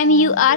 MUR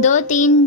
2-3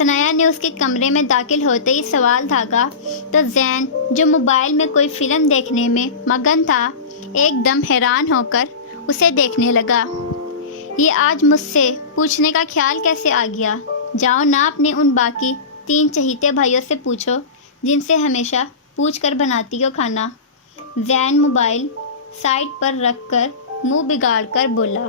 ثنایا نے اس کے کمرے میں داخل ہوتے ہی سوال دھاگا تو زین جو موبائل میں کوئی فلم دیکھنے میں مگن تھا ایک دم حیران ہو کر اسے دیکھنے لگا۔ یہ آج مجھ سے پوچھنے کا خیال کیسے آ گیا؟ جاؤ نا اپنے ان باقی 3 چہیتے بھائیوں سے پوچھو جن سے ہمیشہ پوچھ کر بناتی ہو کھانا۔ زین موبائل سائڈ پر رکھ کر منہ بگاڑ کر بولا۔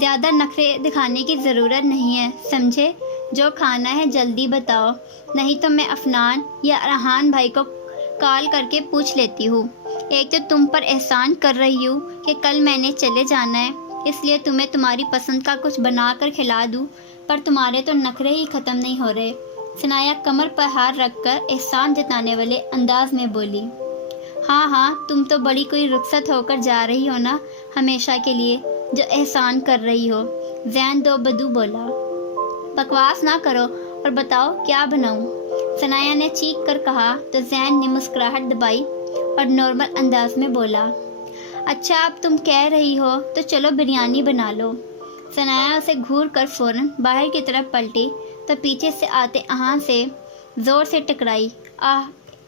زیادہ نخرے دکھانے کی ضرورت نہیں ہے، سمجھے؟ جو کھانا ہے جلدی بتاؤ، نہیں تو میں عفنان یا ارحان بھائی کو کال کر کے پوچھ لیتی ہوں۔ ایک تو تم پر احسان کر رہی ہوں کہ کل میں نے چلے جانا ہے، اس لیے تمہیں تمہاری پسند کا کچھ بنا کر کھلا دوں، پر تمہارے تو نخرے ہی ختم نہیں ہو رہے۔ ثنایا کمر پر ہاتھ رکھ کر احسان جتانے والے انداز میں بولی۔ ہاں تم تو بڑی کوئی رخصت ہو کر جا رہی ہو نا ہمیشہ کے لیے جو احسان کر رہی ہو، زین دو بدو بولا۔ بکواس نہ کرو اور بتاؤ کیا بناؤں؟ ثنایا نے چیخ کر کہا تو زین نے مسکراہٹ دبائی اور نارمل انداز میں بولا، اچھا اب تم کہہ رہی ہو تو چلو بریانی بنا لو۔ ثنایا اسے گھور کر فوراً باہر کی طرف پلٹی تو پیچھے سے آتے احان سے زور سے ٹکرائی۔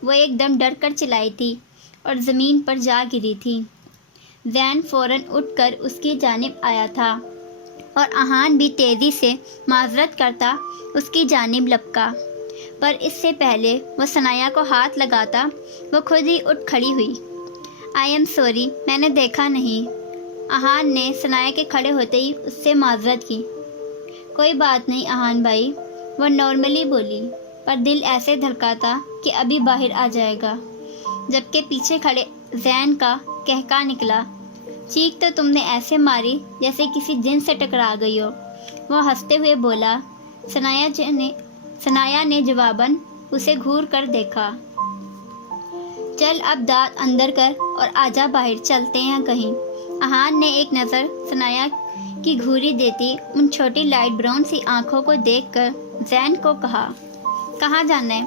وہ ایک دم ڈر کر چلائی تھی اور زمین پر جا گری تھی۔ زین فوراً اٹھ کر اس کی جانب آیا تھا اور احان بھی تیزی سے معذرت کرتا اس کی جانب لپکا، پر اس سے پہلے وہ ثنایا کو ہاتھ لگاتا وہ خود ہی اٹھ کھڑی ہوئی۔ آئی ایم سوری، میں نے دیکھا نہیں۔ احان نے ثنایا کے کھڑے ہوتے ہی اس سے معذرت کی۔ کوئی بات نہیں احان بھائی، وہ نارملی بولی، پر دل ایسے دھڑکا تھا کہ ابھی باہر آ جائے گا۔ جبکہ پیچھے کھڑے زین کا کہکا نکلا، چیخ تو تم نے ایسے ماری جیسے کسی جن سے ٹکرا گئی ہو۔ وہ ہنستے ہوئے بولا۔ ثنایا نے جواباً اسے گھور کر دیکھا۔ چل اب دانت اندر کر اور آجا باہر، چلتے ہیں کہیں۔ احان نے ایک نظر ثنایا کی گھوری دیتی ان چھوٹی لائٹ براؤن سی آنکھوں کو دیکھ کر زین کو کہا۔ کہاں جانا ہے؟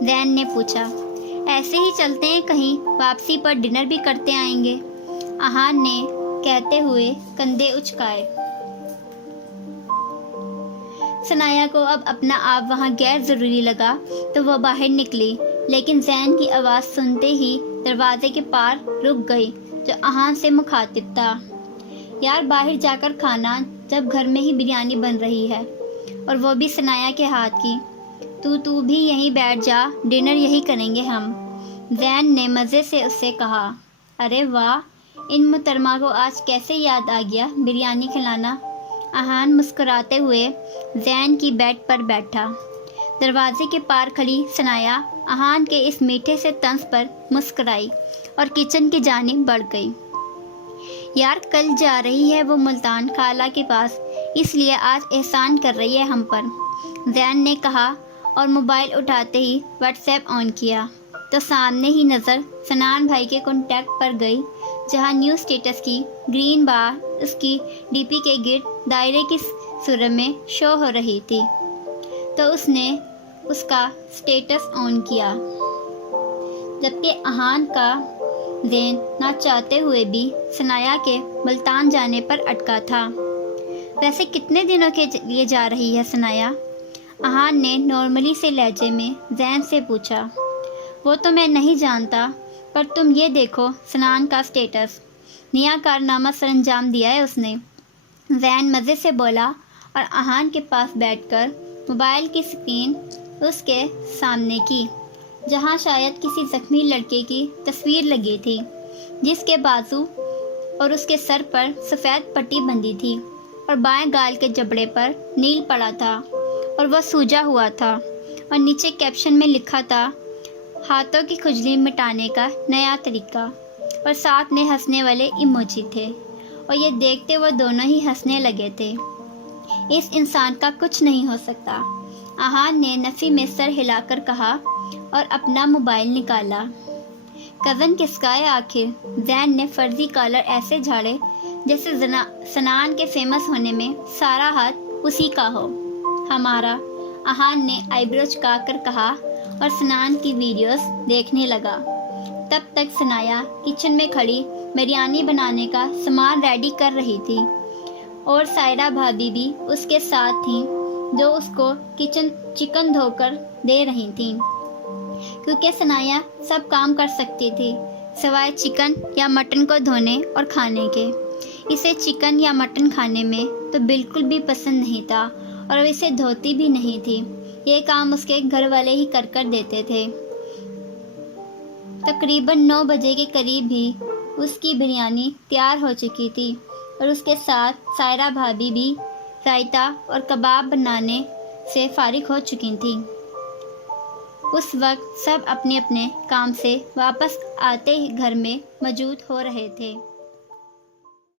زین نے پوچھا۔ ایسے ہی چلتے ہیں کہیں، واپسی پر ڈنر بھی کرتے آئیں گے، احان نے کہتے ہوئے کندھے اچکائے۔ ثنایا کو اب اپنا آپ وہاں غیر ضروری لگا تو وہ باہر نکلی، لیکن زین کی آواز سنتے ہی دروازے کے پار رک گئی جو احان سے مخاطب تھا۔ یار باہر جا کر کھانا جب گھر میں ہی بریانی بن رہی ہے، اور وہ بھی ثنایا کے ہاتھ کی۔ تو بھی یہیں بیٹھ جا، ڈنر یہی کریں گے ہم، زین نے مزے سے اس سے کہا۔ ارے واہ، ان محترمہ کو آج کیسے یاد آ گیا بریانی کھلانا؟ احان مسکراتے ہوئے زین کی بیڈ پر بیٹھا۔ دروازے کے پار کھڑی ثنایا احان کے اس میٹھے سے طنز پر مسکرائی اور کچن کی جانب بڑھ گئی۔ یار کل جا رہی ہے وہ ملتان خالہ کے پاس، اس لیے آج احسان کر رہی ہے ہم پر، زین نے کہا اور موبائل اٹھاتے ہی واٹس ایپ آن کیا تو سامنے ہی نظر سنان بھائی کے کانٹیکٹ پر گئی، جہاں نیو اسٹیٹس کی گرین بار اس کی ڈی پی کے گرد دائرے کی صورت میں شو ہو رہی تھی، تو اس نے اس کا اسٹیٹس آن کیا، جبکہ احان کا ذہن نہ چاہتے ہوئے بھی ثنایا کے ملتان جانے پر اٹکا تھا۔ ویسے کتنے دنوں کے لیے جا رہی ہے ثنایا؟ احان نے نارملی سے لہجے میں زین سے پوچھا۔ وہ تو میں نہیں جانتا، پر تم یہ دیکھو سنان کا اسٹیٹس، نیا کارنامہ سر انجام دیا ہے اس نے، زین مزے سے بولا اور احان کے پاس بیٹھ کر موبائل کی اسکرین اس کے سامنے کی، جہاں شاید کسی زخمی لڑکے کی تصویر لگی تھی، جس کے بازو اور اس کے سر پر سفید پٹی بندھی تھی اور بائیں گال کے جبڑے پر نیل پڑا تھا اور وہ سوجا ہوا تھا، اور نیچے کیپشن میں لکھا تھا ہاتھوں کی کھجلی مٹانے کا نیا طریقہ، اور ساتھ میں ہنسنے والے ایموجی تھے، اور یہ دیکھتے وہ دونوں ہی ہنسنے لگے تھے۔ اس انسان کا کچھ نہیں ہو سکتا، احان نے نفی میں سر ہلا کر کہا اور اپنا موبائل نکالا۔ کزن کس کا ہے آخر؟ زین نے فرضی کالر ایسے جھاڑے جیسے سنان کے فیمس ہونے میں سارا ہاتھ اسی کا ہو۔ ہمارا، احان نے آئی برو چکا کر کہا اور سنان کی ویڈیوز دیکھنے لگا۔ تب تک ثنایا کچن میں کھڑی بریانی بنانے کا سامان ریڈی کر رہی تھی اور سائرہ بھابھی بھی اس کے ساتھ تھیں جو اس کو چکن دھو کر دے رہی تھیں، کیونکہ ثنایا سب کام کر سکتی تھی سوائے چکن یا مٹن کو دھونے اور کھانے کے۔ اسے چکن یا مٹن کھانے میں تو بالکل بھی پسند نہیں تھا اور وہ اسے دھوتی بھی نہیں تھی، یہ کام اس کے گھر والے ہی کر دیتے تھے۔ تقریباً 9 بجے کے قریب ہی اس کی بریانی تیار ہو چکی تھی اور اس کے ساتھ سائرہ بھابھی بھی رائتہ اور کباب بنانے سے فارغ ہو چکی تھیں۔ اس وقت سب اپنے اپنے کام سے واپس آتے ہی گھر میں موجود ہو رہے تھے۔